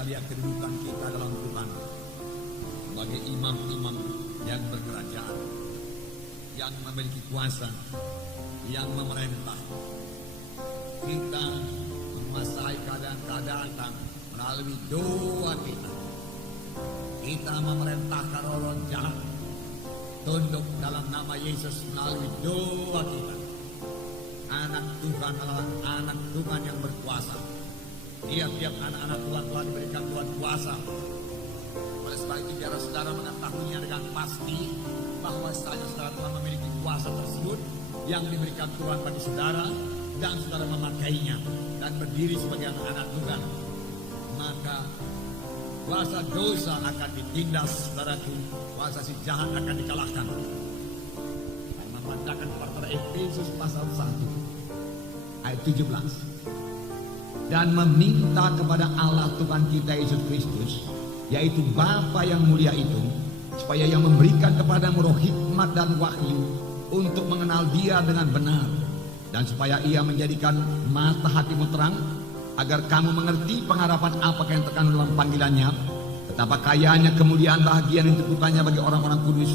kita lihat kedudukan kita dalam Tuhan sebagai imam-imam yang berkerajaan, yang memiliki kuasa, yang memerintah. Kita menguasai keadaan-keadaan melalui doa kita. Kita memerintahkan roh jahat tunduk dalam nama Yesus melalui doa kita. Anak Tuhan adalah anak Tuhan yang berkuasa. Tiap-tiap anak-anak Tuhan telah diberikan Tuhan kuasa. Oleh sebab itu biar saudara mengetahuinya dengan pasti bahwa saudara telah memiliki kuasa tersebut yang diberikan Tuhan bagi saudara, dan saudara memakainya dan berdiri sebagai anak-anak Tuhan. Maka kuasa dosa akan ditindas, saudaraku. Kuasa si jahat akan dikalahkan. Saya membacakan kepada Efesus pasal 1 ayat 17. Dan meminta kepada Allah Tuhan kita Yesus Kristus, yaitu Bapa yang mulia itu, supaya Ia memberikan kepadamu roh hikmat dan wahyu untuk mengenal Dia dengan benar, dan supaya Ia menjadikan mata hatimu terang, agar kamu mengerti pengharapan apa yang terkandung dalam panggilannya, betapa kayanya kemuliaan bahagia yang ditentukannya bagi orang-orang kudus,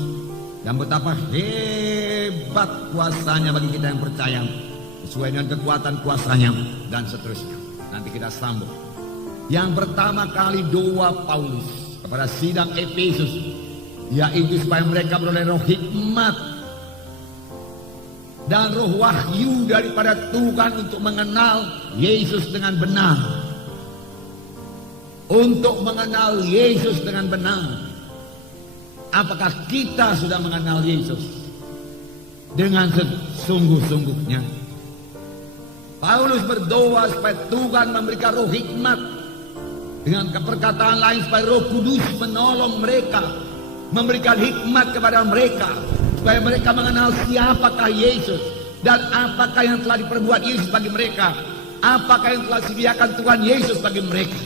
dan betapa hebat kuasanya bagi kita yang percaya, sesuai dengan kekuatan kuasanya, dan seterusnya. Nanti kita sambung. Yang pertama kali doa Paulus kepada sidang Efesus, yaitu supaya mereka beroleh roh hikmat dan roh wahyu daripada Tuhan untuk mengenal Yesus dengan benar. Untuk mengenal Yesus dengan benar. Apakah kita sudah mengenal Yesus dengan sesungguh-sungguhnya? Paulus berdoa supaya Tuhan memberikan roh hikmat. Dengan perkataan lain, supaya Roh Kudus menolong mereka, memberikan hikmat kepada mereka, supaya mereka mengenal siapakah Yesus dan apakah yang telah diperbuat Yesus bagi mereka, apakah yang telah disediakan Tuhan Yesus bagi mereka.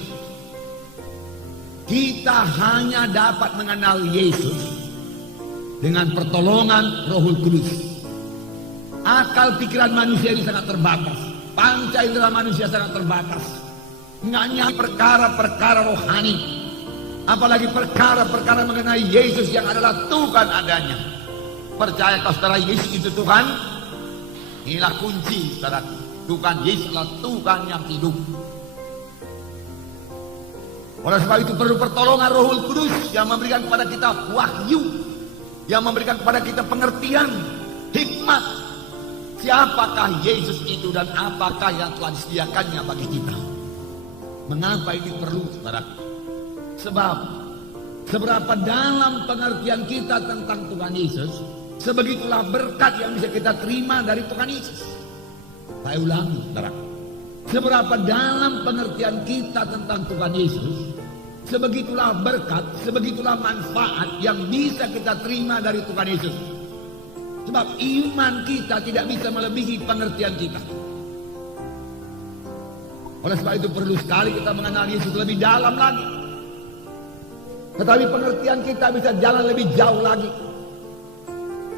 Kita hanya dapat mengenal Yesus dengan pertolongan Roh Kudus. Akal pikiran manusia ini sangat terbatas, panca indera manusia sangat terbatas. Hanya perkara-perkara rohani, apalagi perkara-perkara mengenai Yesus yang adalah Tuhan adanya. Percaya kau saudara, Yesus itu Tuhan? Inilah kunci saudara. Tuhan Yesus adalah Tuhan yang hidup. Oleh sebab itu perlu pertolongan Roh Kudus yang memberikan kepada kita wahyu, yang memberikan kepada kita pengertian, hikmat. Siapakah Yesus itu dan apakah yang telah disediakannya bagi kita? Mengapa ini perlu, saudara? Sebab seberapa dalam pengertian kita tentang Tuhan Yesus, sebegitulah berkat yang bisa kita terima dari Tuhan Yesus. Saya ulangi, saudara. Seberapa dalam pengertian kita tentang Tuhan Yesus, sebegitulah berkat, sebegitulah manfaat yang bisa kita terima dari Tuhan Yesus. Sebab iman kita tidak bisa melebihi pengertian kita. Oleh sebab itu perlu sekali kita mengenal Yesus lebih dalam lagi. Tetapi pengertian kita bisa jalan lebih jauh lagi.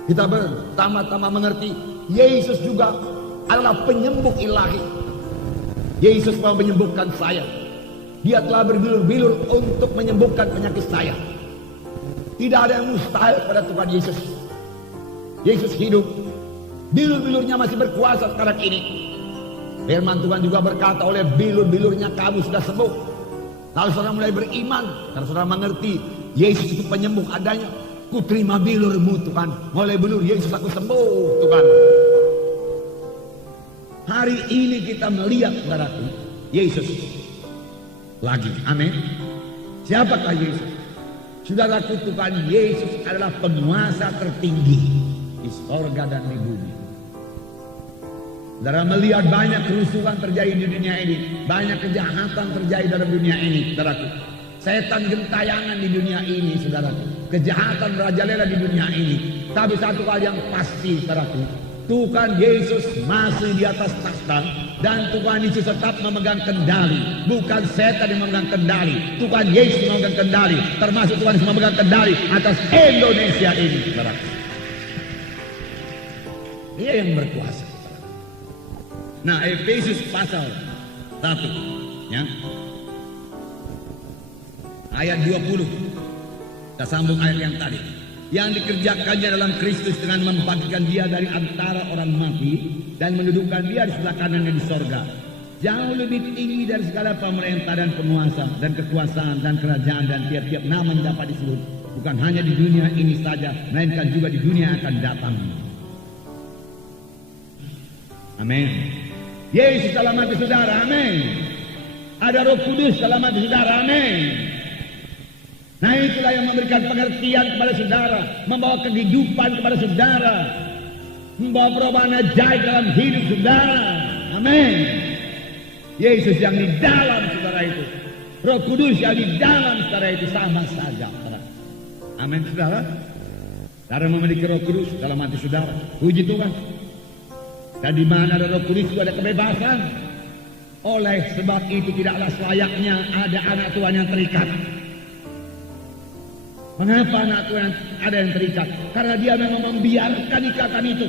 Kita pertama-tama mengerti Yesus juga adalah penyembuh ilahi. Yesus mau menyembuhkan saya. Dia telah berbilur-bilur untuk menyembuhkan penyakit saya. Tidak ada yang mustahil pada Tuhan Yesus. Yesus hidup. Bilur-bilurnya masih berkuasa sekarang ini. Firman Tuhan juga berkata, oleh bilur-bilurnya kamu sudah sembuh. Lalu saudara mulai beriman, karena saudara mengerti Yesus itu penyembuh adanya. Ku terima bilurmu Tuhan, oleh bilur Yesus aku sembuh Tuhan. Hari ini kita melihat saudaraku, Yesus lagi, amin. Siapakah Yesus? Saudaraku, Tuhan Yesus adalah penguasa tertinggi di sorga dan di bumi. Saudara melihat banyak kerusuhan terjadi di dunia ini, banyak kejahatan terjadi dalam dunia ini, saudaraku. Setan gentayangan di dunia ini, saudaraku. Kejahatan merajalela di dunia ini. Tapi satu hal yang pasti, saudaraku, Tuhan Yesus masih di atas takhta dan Tuhan Yesus tetap memegang kendali. Bukan setan yang memegang kendali, Tuhan Yesus memegang kendali. Termasuk Tuhan Yesus memegang kendali atas Indonesia ini, saudaraku. Dia yang berkuasa. Nah, Efesus pasal 1 ya. ayat 20. Kita sambung ayat yang tadi. Yang dikerjakannya dalam Kristus dengan membangkitkan dia dari antara orang mati dan mendudukkan dia di sebelah kanannya di sorga. Jauh lebih tinggi dari segala pemerintah dan penguasa dan kekuasaan dan kerajaan dan tiap-tiap nama yang dapat disebut. Bukan hanya di dunia ini saja, melainkan juga di dunia yang akan datang. Amin. Yesus dalam hati saudara, amin. Ada Roh Kudus dalam hati saudara, amin. Nah itulah yang memberikan pengertian kepada saudara, membawa kehidupan kepada saudara, membawa perubahan ajaib dalam hidup saudara, amin. Yesus yang di dalam saudara itu, Roh Kudus yang di dalam saudara itu sama saja, saudara. Amin saudara. Saudara memiliki Roh Kudus dalam hati saudara, puji Tuhan. Dan di mana ada Roh Kudus itu ada kebebasan. Oleh sebab itu tidaklah selayaknya ada anak Tuhan yang terikat. Mengapa anak Tuhan ada yang terikat? Karena dia memang membiarkan ikatan itu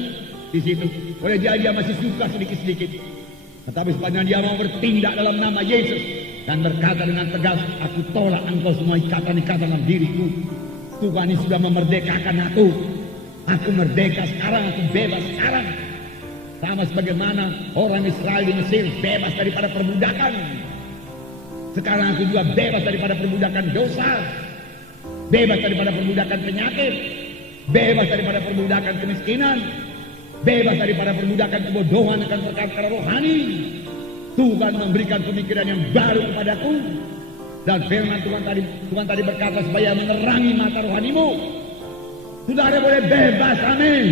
di situ. Oleh dia masih suka sedikit-sedikit. Tetapi sepanjang dia mau bertindak dalam nama Yesus dan berkata dengan tegas, aku tolak engkau semua ikatan-ikatan dalam diriku. Tuhan ini sudah memerdekakan aku. Aku merdeka sekarang, aku bebas sekarang. Sama sebagaimana orang Israel di Mesir bebas daripada perbudakan. Sekarang aku juga bebas daripada perbudakan dosa. Bebas daripada perbudakan penyakit. Bebas daripada perbudakan kemiskinan. Bebas daripada perbudakan kebodohan akan perkara rohani. Tuhan memberikan pemikiran yang baru kepadaku. Dan firman Tuhan tadi berkata supaya menerangi mata rohanimu. Saudara boleh bebas, amin.